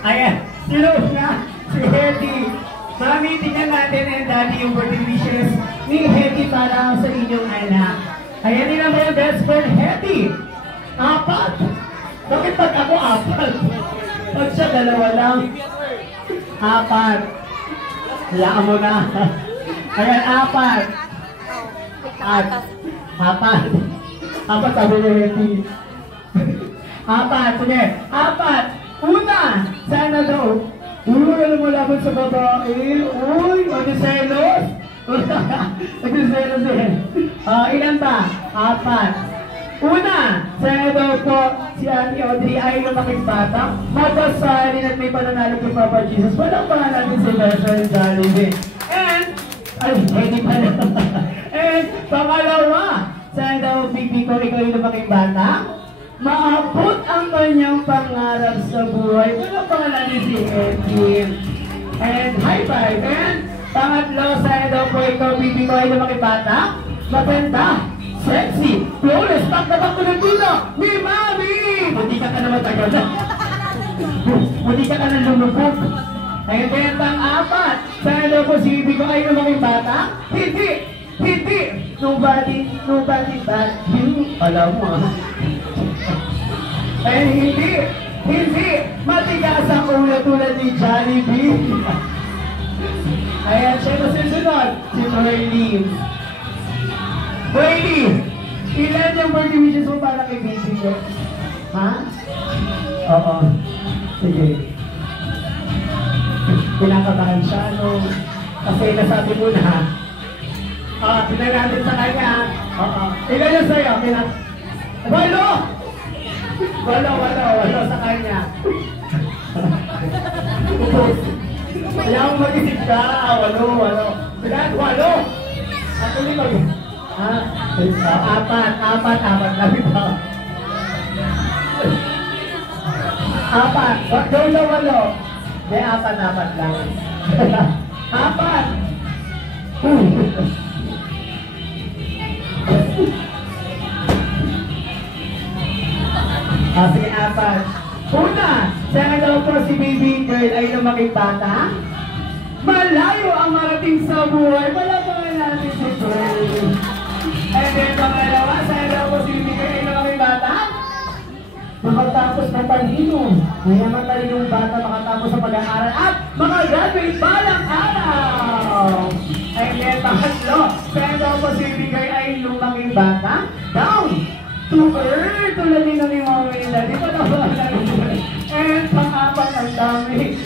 Ayan, sino una? Si Eddie. Mami, tingnan natin and Daddy yung birthday wishes ni Hetty para sa inyong anak. Ayan din naman yung best friend, Hetty. 4. Bakit pag ako 4? Pag siya 2 lang. 4. Laan mo na. Ayan, 4. 4 sabi ni Hetty. 4, sige. 4. Una, sana daw. Alam mo laban sa babae. Uy, mag-selos. Mag-selos eh. Ilan ba? 4. Una, sana daw po si Ate Audrey ay lumaking bata. Mapasalin at may pananalo kay Papa Jesus. Walang pangalan natin si Bessel Jollibee. And, ay, hindi pa na. And, pangalawa, sana daw pipi ko ikaw yung lumaking bata. Maabot ang kanyang pangarap sa buhay. Walang pangalan ni si Edwin. And high five. And pangatlo, sana daw po ikaw, bibi ko ay lumaki bata. Maganda, sexy, flawless, back na back ko ng dito. Ni Mami! Hindi ka na matagal na. Hindi ka na lumubog. Ayun kaya pang-4. Sana daw po si bibi ko ay lumaki bata. Hindi! Hindi! Nobody but you. Alam mo ay hindi, matigas ang ulo tulad ni Jollibee. Ayan, siya na susunod, si Marlene. Marlene, ilan yung birthday wishes mo para kay baby ko? Ha? Oo. Sige. Pinakatahan siya, no? Kasi nasabi mo na. Tignan natin sa kanya. Oo. Ilan yung sa'yo? Walo sa kanya. Kaya kung mag-isip ka, walo. Bilan, 8. At ulit mag... Apat lang ito. 4. Gawin na 8. May 4 lang. 4. Sige, 4. Una, sana daw po si baby girl ay lumaking bata. Malayo ang marating sa buhay. Wala pa nga natin si girl. And then, pangalawa, sana daw po si baby girl ay lumaking bata. Makatapos na talino. Kaya matalinong bata makatapos sa pag-aaral at makagraduate balang araw. And then, pangatlo, sana daw po si baby girl ay lumaking bata. Down to earth, tulad din ng mga nila. Di ba naman? And pang-4 ang dami.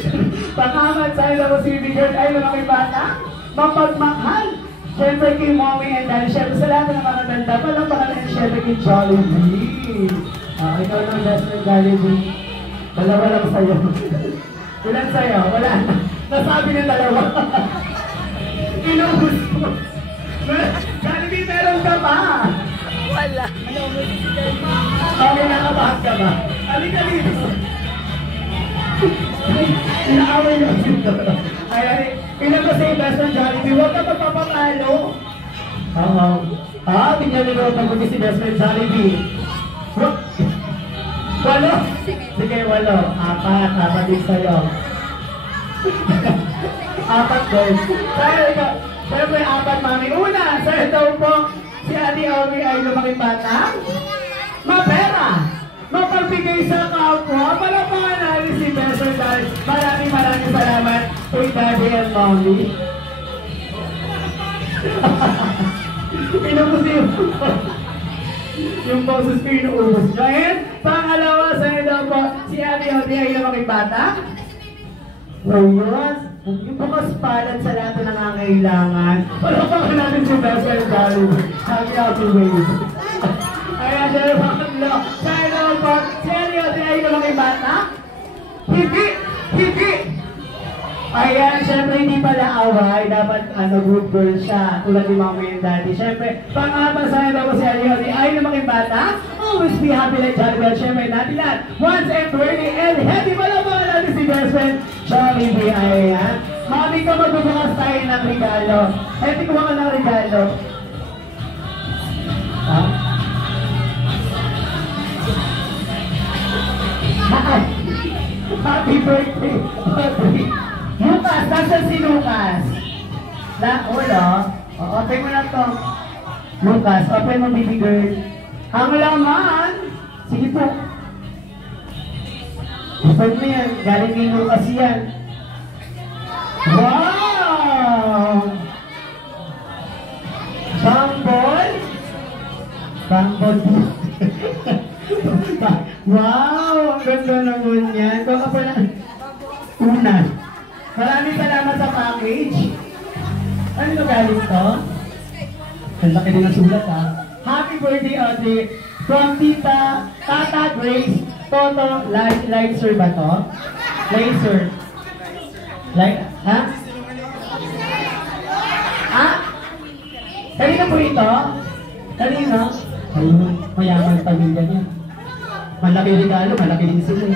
Pang-4, sa'yo na ko si Bigard ay lumaking bata. Mapagmahal. Siyempre kay Mommy and Daddy. Siyempre sa lahat ng mga tanda. Walang pangalan siyempre kay Jollibee. Ikaw ng best friend Jollibee. 2 lang sa'yo. Ilan sa'yo? Wala. Nasabi ng 2. Inubos mo. Jollibee, meron ka pa. Wala. Okay, nakabahan ka ba? Halika dito. Inaaway na dito. Ay, ilan ko sa best friend Jollibee, huwag ka magpapakalo. Tingnan nyo pag si best friend Jollibee. 8. Sige, Sige, 8. 4 din sa'yo. 4 din. Sa'yo, ikaw. Siyempre, 4, mami. Una, sa'yo daw po, si Ate Omi ay lumaking bata. Mapera. Mapagbigay sa kapwa. Palapangan natin si Besser dahil maraming salamat kay Daddy and Mommy. Pinubos yung boses ko inuubos nyo. And pangalawa, sa'yo daw po, si Ate Omi ay lumaking bata. Reyes, yung bukas palad sa lahat na nangangailangan. Palapangan natin si Besser dahil happy happy ways. Ayan, sa'yo pangatlo. Sa'yo daw po, si Ate Omi ay lumaking bata. Hindi! Ayan, syempre hindi pala away, dapat good girl siya, tulad ni Mama and Daddy. Syempre, pang-apat sa'yo daw po si Ariel, ay lumaking bata, always be happy like Johnny Bell. Syempre, natin lahat, once and worthy and happy pala mga natin si best friend, Johnny B. Ayan. Mami ko, magbubukas tayo ng regalo. Ay, tikuha ka ng regalo. Ha? Happy birthday! Lucas, nasan si Lucas? Ulo? Open mo na to. Lucas, open mo, baby girl. Ang laman! Sige po. Open mo yan. Galing kay Lucas yan. Wow! Bambol? Bambol. Wow! Ang ganda naman yan. Baka pala. Una. Maraming salamat sa package. Ano yung galing to? Ang laki din ang sulat ha. Happy birthday, Ate. From Tata Grace, Toto, Laser ba to? Laser. Ha? Ha? Kanina po ito? Kanina? Ayun, mayaman pamilya niya. Malaki regalo, malaki din sila.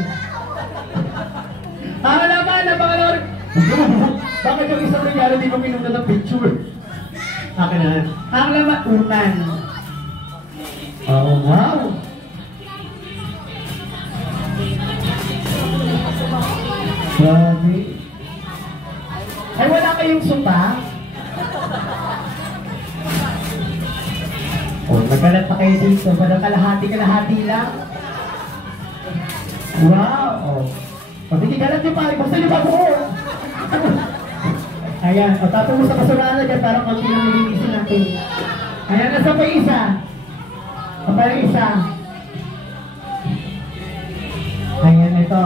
Tama naman, napakalor. Bakit yung isang regalo di mo pinunod ng picture? Akin na. Ang laman, unan. Oh, wow. Grabe. Ay, wala kayong supa? Oh, nagkalat pa kayo dito. Walang kalahati lang. Wow. Oh. Pati kalat nyo pa. Basta nyo pa buo. Ayan. O, tapos sa kasuraan dyan para konti lang nilinisin natin. Ayan, nasa pa yung isa. O, pa yung isa. Ayan, ito.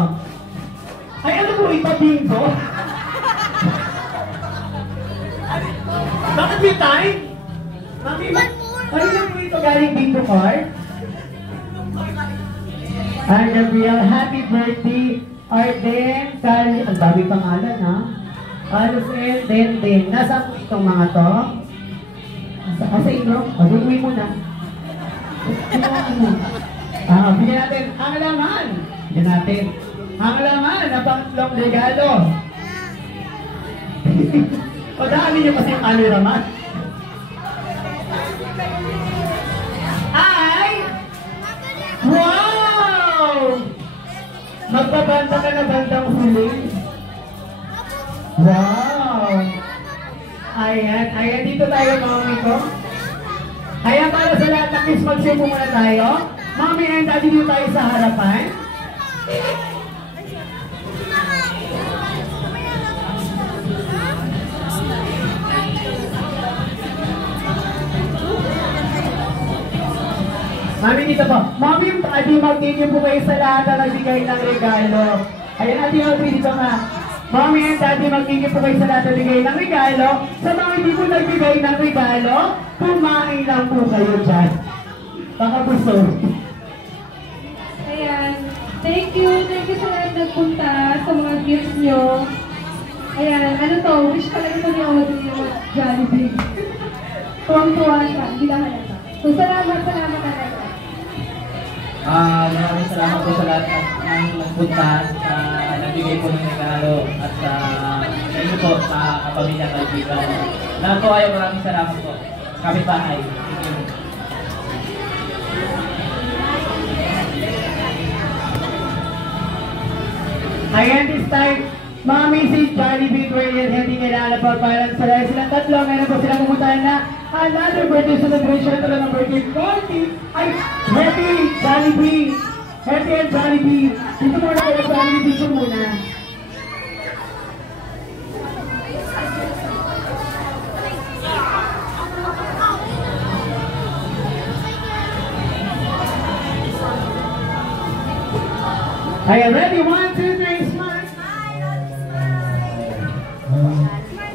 Ay, ano po ito? Bingo? Bakit may time? Ano lang po ito galing bingo card? Ay, Gabriel, happy birthday. Arden, Kali, ang dami pangalan ha. Alfred, Den. Nasaan po itong mga to? Sa inyo? Pag-uwi mo na. Bigyan natin ang laman. Bigyan natin ang laman na panglong regalo. Pagdaanin nyo kasi yung cameraman. Ay! Wow! Magpabanda ka na bandang huli. Wow! Ayan, dito tayo mami ko. Ayan, para sa lahat ng kiss, mag-share muna tayo. Mami and daddy, dito tayo sa harapan. Mami, dito po. Mami, adi mag-thank you po kayo sa lahat na nagbigay ng regalo. Ayan, adi mag-thank dito nga. Mami and daddy, mag-thank you po kayo sa lahat na nagbigay ng regalo. Sa mga hindi po nagbigay ng regalo, kumain lang po kayo dyan. Baka gusto. Ayan. Thank you sa lahat nagpunta sa mga gifts nyo. Ayan, ano to? Wish talaga ito ni Audrey yung Jollibee. Tuwang-tuwa siya, hindi lang halata. So, salamat talaga. Maraming salamat po sa lahat ng nagpunta, nagbigay po ng regalo at sa inyo po, sa kapamilya kaibigan. Lahat po kayo, maraming salamat po. Kapitbahay. Ayan, this time, Mami, si Jollibee, Dwayne, and hindi nila pa parang sa silang tatlo. Ngayon po silang pumuntahan na another birthday celebration. Ito lang ang birthday party. Ay, happy Jollibee! Happy and Jollibee! Dito muna kayo, Jollibee, dito muna. Ayan, ready? 1, 2, 3, smile!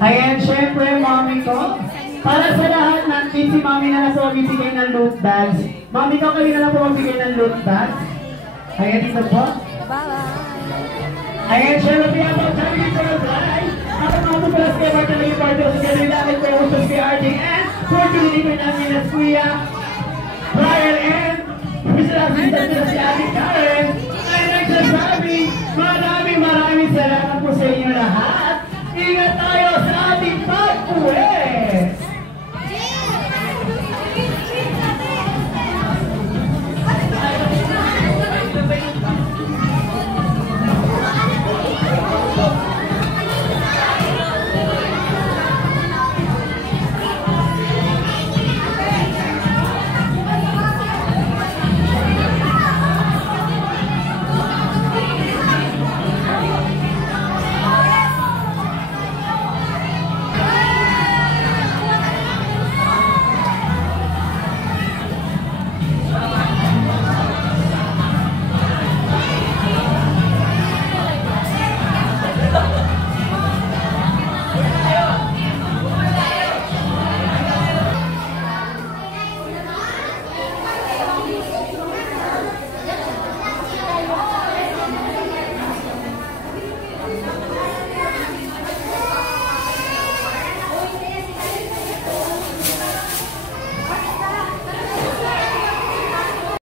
Ayan, syempre, Mami ko. Para sa lahat natin, si Mami na po magbibigay ng loot bags. Mami ko, kayo na lang po magbibigay ng loot bags. Ayan, dito po. Ayan, syempre, piya po, Jollibee for a drive. Ako mga po pala sa party ng party o sa gano'n namin po sa CRT and for deliver namin na Kuya Brian and Mr. Asista si Ate Karen.